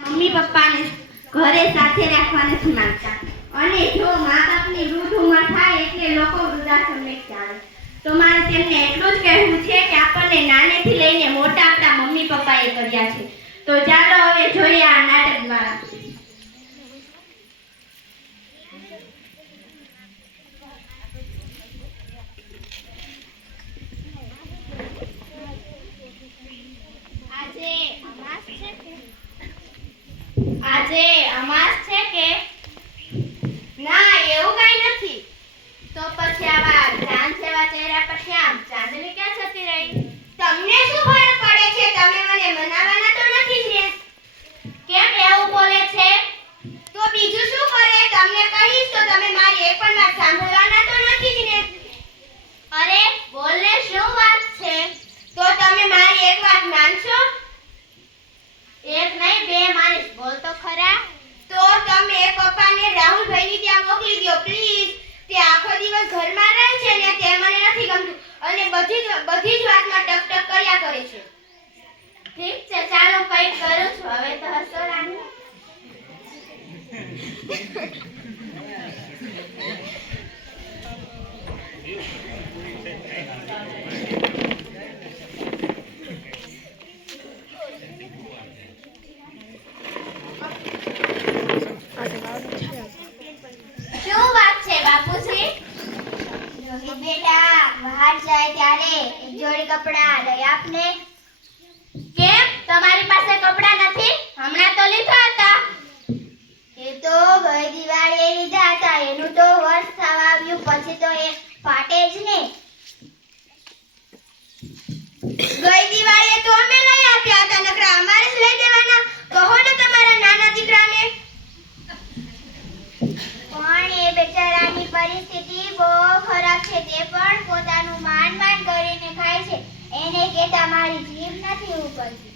Mummy પપ્પાને ઘરે સાથે રાખવા નથી માંગતા અને જો મા બાપની વૃદ્ધ ઉંમર થાય એટલે લોકો વૃદ્ધાશ્રમે આવે તો મારે તેમને એટલું જ કહેવું છે કે આપણને નાનેથી લઈને મોટા આપણા મમ્મી પપ્પાએ કર્યા છે. તો ચાલો હવે જોઈએ આ નાટક દ્વારા. આજે અમાસ છે કે ના એવું કઈ નથી. તો પછી આવા જાન સેવા ચહેરા પર શ્યામ ચાંદની ક્યાં જતી રહી? તમને શું ફરક પડે છે? તમે મને મનાવવાના તો નથી જ ને. કેમ એવું બોલે છે? તો બીજું શું કરે? તમને કહીશ તો તમે મારી એક પણ વાત સાંભળવાના તો નથી જ ને. અરે બોલને શું વાત છે? તો તમે મારી એક વાત માનશો? એક નહીં બે મારીશ. બોલ તો ખરા. તો તમે પપ્પાને રાહુલભાઈની ત્યાં મોકલી દો પ્લીઝ. તે આખો દિવસ ઘરમાં રહે છે ને તે મને નથી ગમતું અને બધી જ વાતમાં ટક કર્યા કરે છે. ઠીક છે ચાલો કંઈક કરું છું. હવે તો હસો રાની. શું વાત છે બાપુજી? રોહિત બેટા બહાર જાય ત્યારે એક જોડી કપડા લઈ આપને. કેમ તમારી પાસે કપડા નથી? હમણાં તો લીધા હતા. એ તો ગઈ દિવાળીએ લીધા હતા. એનું તો વર્ષ થવા આવ્યું પછી તો એ ફાટે જ ને. ગઈ દિવાળીએ તો અમે લઈ આપ્યા હતા. નકરા અમારે જ લઈ દેવાના. કહો ને તમારા નાના દીકરાને. પણ એ બેચારાની પરિસ્થિતિ બહુ ખરાબ છે. તે પણ પોતાનું માંડ કરીને ખાય છે. એને કહેતા મારી જીભ નથી ઉપડતી.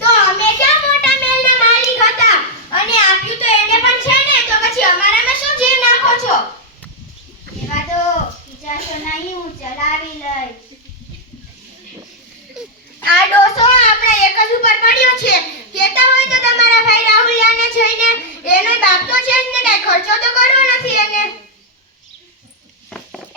તો અમે ક્યાં મોટા મેલના માલિક હતા અને આપ્યું તો એને પણ છે ને. તો પછી અમારામાં શું જીવ નાખો છો? એવા તો વિચારશો નહીં. હું ચલાવી લઈશ. આ ડોસો આપણે એક જ ઉપર પડ્યો છે. કહેતા હોય તો તમારા ભાઈ રાહુલિયાને જઈને એનો બાપ તો છે જ ને. કઈ ખર્ચો તો કરવો નથી એને.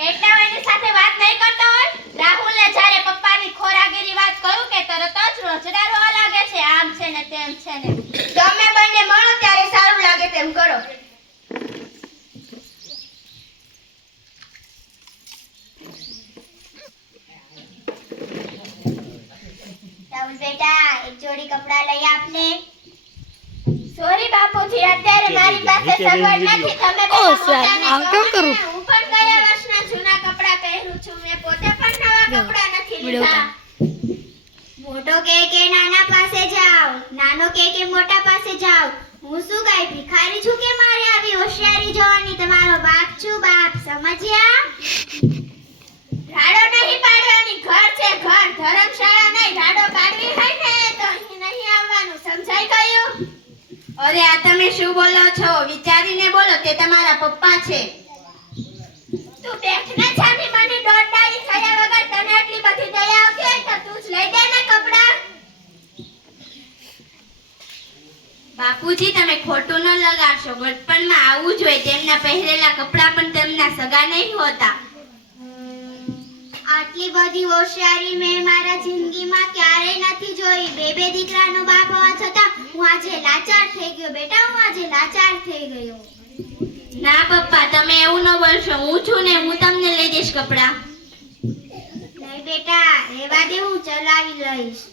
એટલા એની સાથે વાત નહીં કરતો હોય. રાહુલને જ્યારે પપ્પાની ખોરાગીરી વાત કરું કે તરત જ રોજડા રોવા લાગે છે. આમ છે ને તેમ છે ને. તમે બંને મળો ત્યારે સારું લાગે તેમ કરો. રાહુલ બેટા એક જોડી કપડા લઈ આપને. સોરી બાપુજી અત્યારે મારી પાસે સગવડ નથી. તમે હું પણ ગયા વર્ષના જૂના કપડા પહેરું છું. મેં પોતે પણ નવા કપડા નથી લીધા. મોટો કે નાના પાસે જાઓ, નાનો કે મોટા પાસે જાઓ. હું શું કઈ ભિખારી છું કે મારે આવી હોશિયારી જોવાની? તમારો બાપ છું બાપ, સમજ્યા? રાડો નહીં પાડવાની. ઘર છે ઘર, ધર્મશાળા નહીં. રાડો પાડવી હોય ને તો અહીં નહીં આવવાનું. સમજાઈ ગયું? અરે આ તમે શું બોલો છો? વિચારીને બોલો. તે તમારા પપ્પા છે. તું બેઠને જાની મને દોડાઈ થયા વગર તને આટલી બધી દયા આવતી હોય તો તું જ લઈ દે ને કપડા. બાપુજી તમે ખોટું ન લગાડશો. બચપનમાં આવું જ હોય. તેમના પહેરેલા કપડા પણ તેમના સગા નહીં હોતા. આટલી બધી હોશિયારી મેં મારા જિંદગીમાં ક્યારેય નથી જોઈ. બે દીકરાનો બાપ હોવા છતાં હું આજે લાચાર થઈ ગયો. બેટા હું આજે લાચાર થઈ ગયો. ના પપ્પા તમે એવું ન બોલશો. હું છું ને, હું તમને લઈ દઈશ કપડા. નહીં બેટા રહેવા દે, હું ચલાવી લઈશ.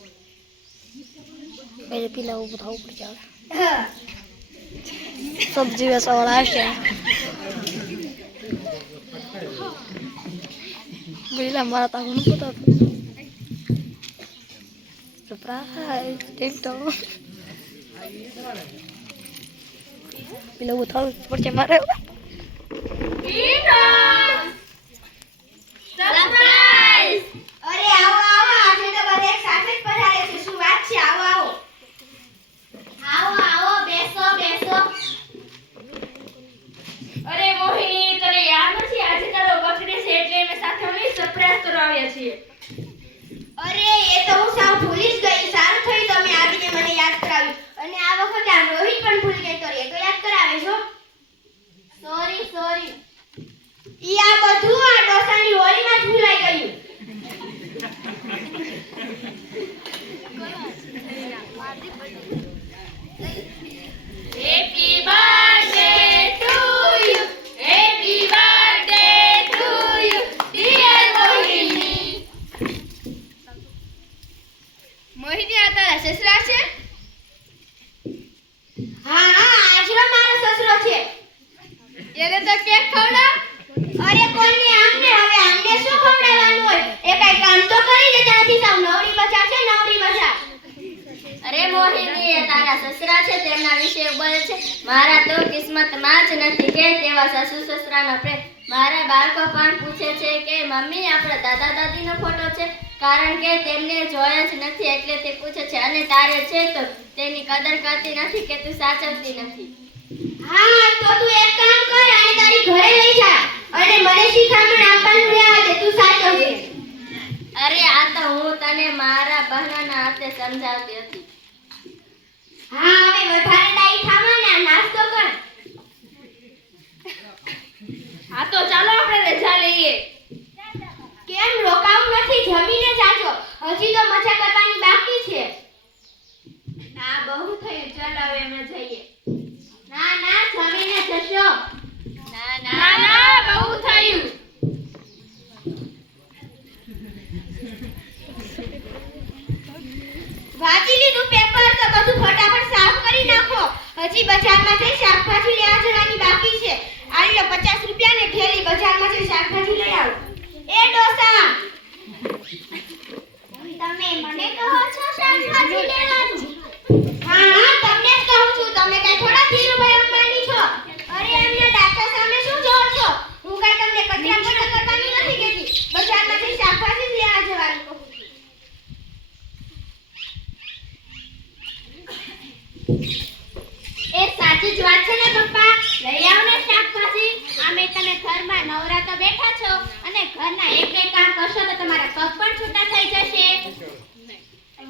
पहले पीला वो बताओ ऊपर जाओ सब्जी वैसा वाला है bila marah tahun pun tak surprise TikTok bila वो था ऊपर से मारे સરપ્રાઈઝ! અરે આવો આવો, આજે તો બધા એક સાથે જ પધારે છે. શું વાત છે? આવો આવો. આવો આવો, બેસો બેસો. અરે મોહિની તને યાદ નથી? આજે તારો બર્થડે છે એટલે અમે સાથે મળી સરપ્રાઈઝ કરવા આવ્યા છીએ. અરે એ તો હું સાવ ભૂલી જ ગઈ. સારું થયું તમે આવીને મને યાદ કરાવ્યું. અને આ વખતે આવે છો. સોરી ઈ આ બધું આ ડોસાની હોળીમાં જ ભૂલાઈ ગયું. Happy birthday to you, happy birthday to you dear Mohini. Mohini આ તારા સસરા છે? હા આજનો મારો સસરો છે. એને તો કેક ખવડાવ. અરે કોઈને આમને હવે આમને શું ખવડાવવાનું હોય? એ કઈ કામ તો કરી દેતા નથી. સાવ નવરી બચા છે, નવરી બચા. અરે મોહિની એ તારા સસરા છે તેમના વિશે બોલે છે. મારા તો કિસ્મતમાં જ નથી કે તેવા સાસુ સસરાનો પ્રેમ. મારા બાળકો પણ પૂછે છે કે મમ્મી આપણા દાદા દાદીનો ફોટો છે, કારણ કે તેમને જોયા જ નથી એટલે તે પૂછે છે. અને તારે છે તો તેની કદર કરતી નથી કે તું સાચવતી નથી. હા તો તું એક કામ કર અને તારી ઘરે લઈ જા અને મને શીખામણ આપવાનું રહેવા દે. તું સાચવજે. અરે આ તો હું તને મારા બહાના હાથે સમજાવતી હતી. હા હવે વધારે ડાઈ થાવાના નાસ્તો કર. હા તો ચાલો આપણે રજા લઈએ. કેમ રોકાવું નથી? જમીને જાજો. હજી તો મજા કરવાની બાકી છે. ના બહુ થયું, ચાલ હવે અમે જઈએ. ના જમીને જશો. ના બહુ થયું. વાંચી લીધું પેપર તો બધું ફટાફટ સાફ કરી નાખો. હજી બજારમાં જઈ શાકભાજી લેવા જવાની બાકી છે. આ લો 50 રૂપિયા ને થેલી. બજારમાં જઈ શાકભાજી લઈ આવો. એ ડોસા તમે મને કહો છો શાકભાજી લેવાનું? હા તમને જ કહું છું. તમે કઈ થોડા ધીરુભાઈ અંબાણી છો? અરે એમને ડાકા સામે શું જોવો છો? હું કઈ તમને કચરા પોતા કરવાની નથી કહેતી. બજારમાં જઈ શાકભાજી લેવા જવાનું કહું છું. એ સાચી જ વાત છે ને પપ્પા? લઈ આવો ને શાકભાજી. આમે તમે ઘરમાં નવરા તો બેઠા છો અને ઘરના એક કામ કરશો તો તમારા પગ પણ છૂટા થઈ જશે.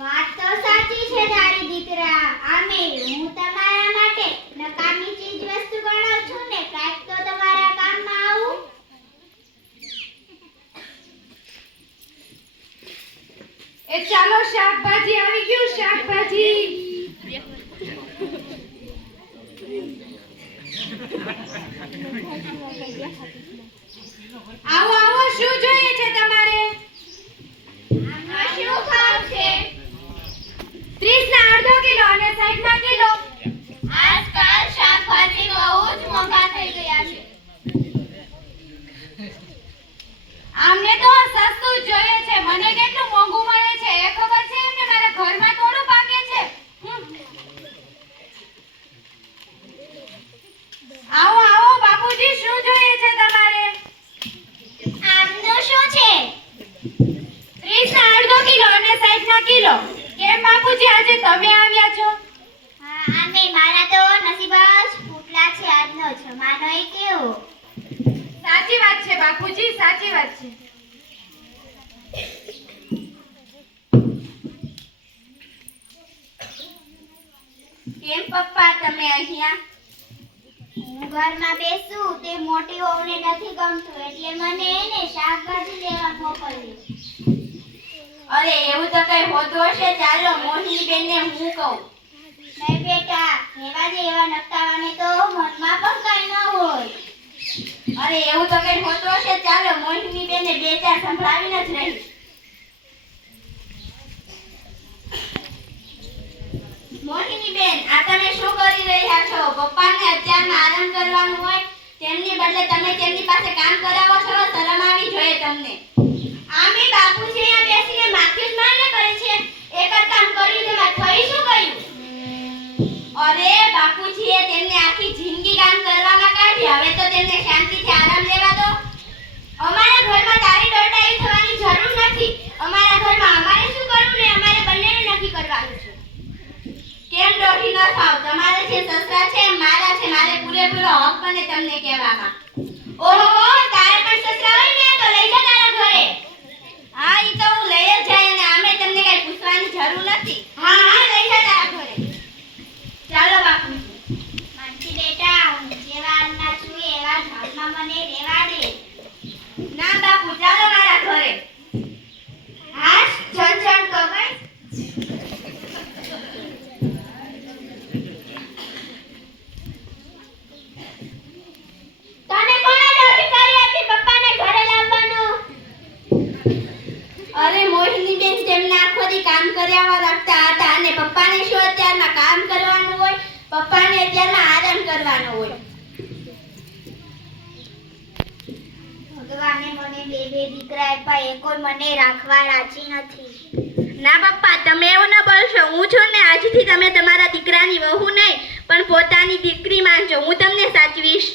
વાત તો સાચી છે તારી દીકરા. આમે હું તમારા માટે નકામી ચીજ વસ્તુ ગણાવ છું ને. કાંઈક તો તમારા કામમાં આવું. એ ચાલો શાકભાજી આવી ગયું. શાકભાજી આવો શું જોઈએ છે તમારે? આમાં શું ખાવ છે? 30 ના અડધો કિલો અને 60 ના કિલો. આજકાલ શાકભાજી બહુ જ મોંઘા થઈ ગયા છે. આમને તો સસ્તું જોઈએ છે. મને કેટલું મોંઘું મળે છે એ ખબર છે એમને? મારા ઘરમાં થોડું પાકે છે. આવો બાપુજી શું જોઈએ છે તમારે? આમનું શું છે? 30 ના અડધો કિલો અને 60 ના કિલો. કેમ બાપુજી આજે તમે આવ્યા છો? હા આમે મારા તો નસીબ જ ફૂટલા છે. આજનો જમાનો એ કેવો. સાચી વાત છે બાપુજી, સાચી વાત છે. કેમ પપ્પા તમે અહીંયા? હું ઘરમાં બેસું તે મોટી વહુને નથી ગમતું એટલે મને એને શાકભાજી લેવા મોકલી. અરે એવું તો કઈ હોતું હશે. ચાલો મોહિની બેનને હું કહું. નહીં બેટા, એવા જે એવા નકાવાને તો મનમાં પણ કઈ ન હોય. અરે એવું તો કઈ હોતું હશે. ચાલો મોહિની બેનને બે ચાર સંભળાવીને જ રહી. મોહિની બેન આ તમે શું કરી રહ્યા છો? પપ્પાને અત્યારમાં આરામ કરવાનું હોય તેમની બદલે તમે તેમની પાસે કામ કરાવો છો. શરમ આવી જોઈએ તમને. આમે બાપુજી અહીંયા બેસીને માથું જ માને કરે છે. એક જ કામ કર્યું તેમાં થઈ શું ગયું? અરે બાપુજીએ તેમને આખી જિંદગી કામ કરવામાં કાઢી. હવે તો તેમને શાંતિથી આરામ લેવા દો. અમારા ઘરમાં તારી દોડાઈ થવાની જરૂર નથી. અમારા ઘરમાં અમારે શું કરવું ને અમારે બંનેને નક્કી કરવાનું છે. કેમ દોઢી ન થાવ? તમારે જે સસરા છે મારા છે. મારે પૂરેપૂરો હક બને તમને કહેવામાં. ઓહો તારે પણ સસરા હોય ને તો લઈ જા તારા ઘરે. હા ઈ તો હું લઈ જ જાય અને આમે તમને કઈ પૂછવાની જરૂર નથી. હા લઈ જા તારા ઘરે. ચાલો બાપુ. માનસી બેટા પપ્પાને અત્યારમાં આરામ કરવાનો હોય. ભગવાને મને બે દીકરા આપ્યા, એ કોઈ મને રાખવા રાજી નથી. ના પપ્પા, તમે એવું ન બોલશો. હું છું ને, આજથી તમે તમારા દીકરાની વહુ નહીં પણ પોતાની દીકરી માનજો. હું તમને સાચવીશ.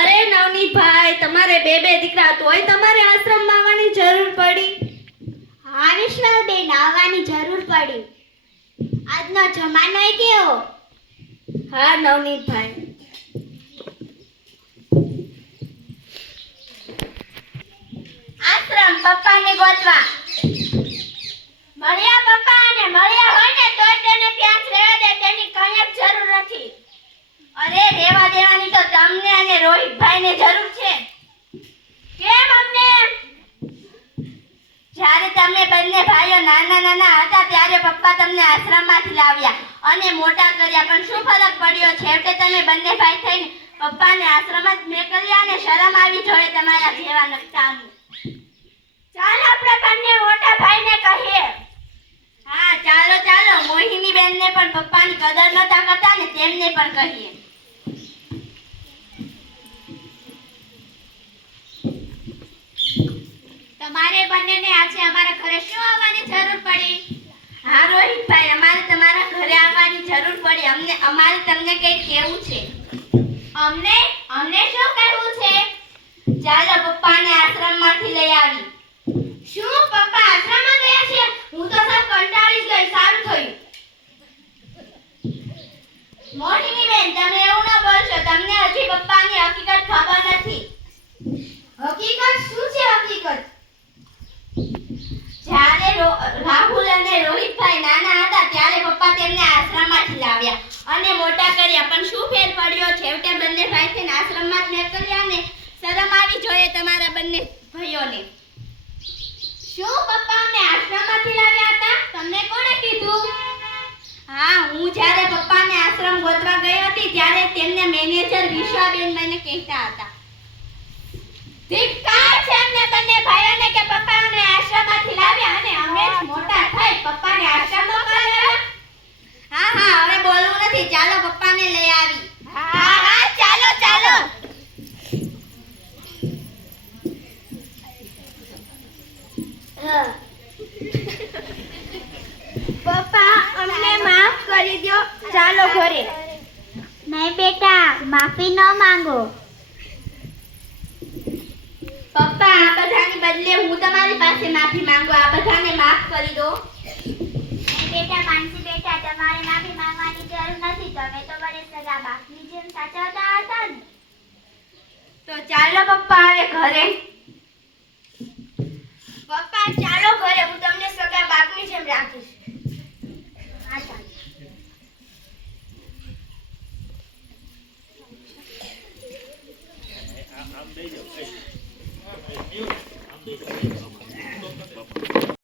અરે નવનીતભાઈ, તમારે બે દીકરા તોય તમારે આશ્રમમાં આવવાની જરૂર પડી? હા વિશ્વાસબેન, આવવાની જરૂર પડી. આજનો જમાનો કેવો. હા નવનીતભાઈ. આશ્રમ પપ્પાને ગોતવા મળ્યા. પપ્પા અને મળ્યા હોય ને તો તેને ત્યાં જ રહેવા દે, તેની કંઈ જ જરૂર નથી. અરે રહેવા દેવાની તો તમને અને રોહિતભાઈને જરૂર છે. કેમ અમને? જ્યારે તમે બંને ભાઈઓ નાના હતા ત્યારે પપ્પા તમને આશ્રમમાંથી લાવ્યા અને મોટા કર્યા, પણ શું ફરક પડ્યો? છેવટે તમે બંને ભાઈ થઈને પપ્પાને આશ્રમ જ મોકલ્યા અને શરમ આવી જોઈએ તમારા જેવા નકટાનું. ચાલ આપણે બંને મોટા ભાઈને કહીએ. હા ચાલો ચાલો, મોહિની બેનને પણ પપ્પાની કદર નતા કરતા ને તેમને પણ કહીએ. તમારે બંનેને આજે અમારા ઘરે શું આવવાની જરૂર પડી? હા રોહિતભાઈ, અમારે તમારા ઘરે આવવાની જરૂર પડી. અમારે તમને કંઈક કહેવું છે. અમને શું કહેવું છે? ચાલો પપ્પાને આશ્રમમાંથી લઈ આવી. શું પપ્પા આશ્રમમાં ગયા છે? હું તો સબ કંટાળી ગઈ. સારું થયું. મોહિની બેન, તમે એવું ન બોલશો. તમને હજી પપ્પાની હકીકત ખબર નથી. હકીકત શું છે? હકીકત જ્યારે રાહુલ અને રોહિતભાઈ નાના હતા ત્યારે પપ્પા તેમને આશ્રમમાંથી લાવ્યા અને મોટા કર્યા, પણ શું ફેર પડ્યો? છેવટે બંને ભાઈ થઈને આશ્રમમાં જ મોકલ્યા ને શરમ આવી જોઈએ તમારા બંને ભાઈઓને. શું પપ્પા અમને આશ્રમમાંથી લાવ્યા હતા? તમને કોણે કીધું? હા, હું જ્યારે પપ્પાને આશ્રમ ગોતવા ગઈ હતી ત્યારે તેમને મેનેજર વિશ્વાબેન મને કહેતા હતા. ધિક્કાર છે અમને બંને ભાઈઓને કે પપ્પાને આશ્રમમાંથી લાવ્યા અને અમે જ મોટા થઈ પપ્પાને આશ્રમ મોકલ્યા. હા હા, હવે બોલવું નથી. ચાલો પપ્પાને લઈ આવી. હા હા, ચાલો ચાલો. પપ્પા, અમને માફ કરી દો. ચાલો ઘરે. નહીં બેટા, માફી ન માંગો. પપ્પા, આ બધાની બદલે હું તમારી પાસે માફી માંગુ. આ બધાને માફ કરી દો. નહીં બેટા, માનસી બેટા, તમારે માફી માંગવાની જરૂર નથી. તમે તો વડે સગા બાપની જેમ સાચવતા હતા ને. તો ચાલો પપ્પા હવે ઘરે. પપ્પા ચાલો ઘરે, હું તમને સગા બાપની જેમ રાખીશ. હા ચાલો. આમ દઈ દો.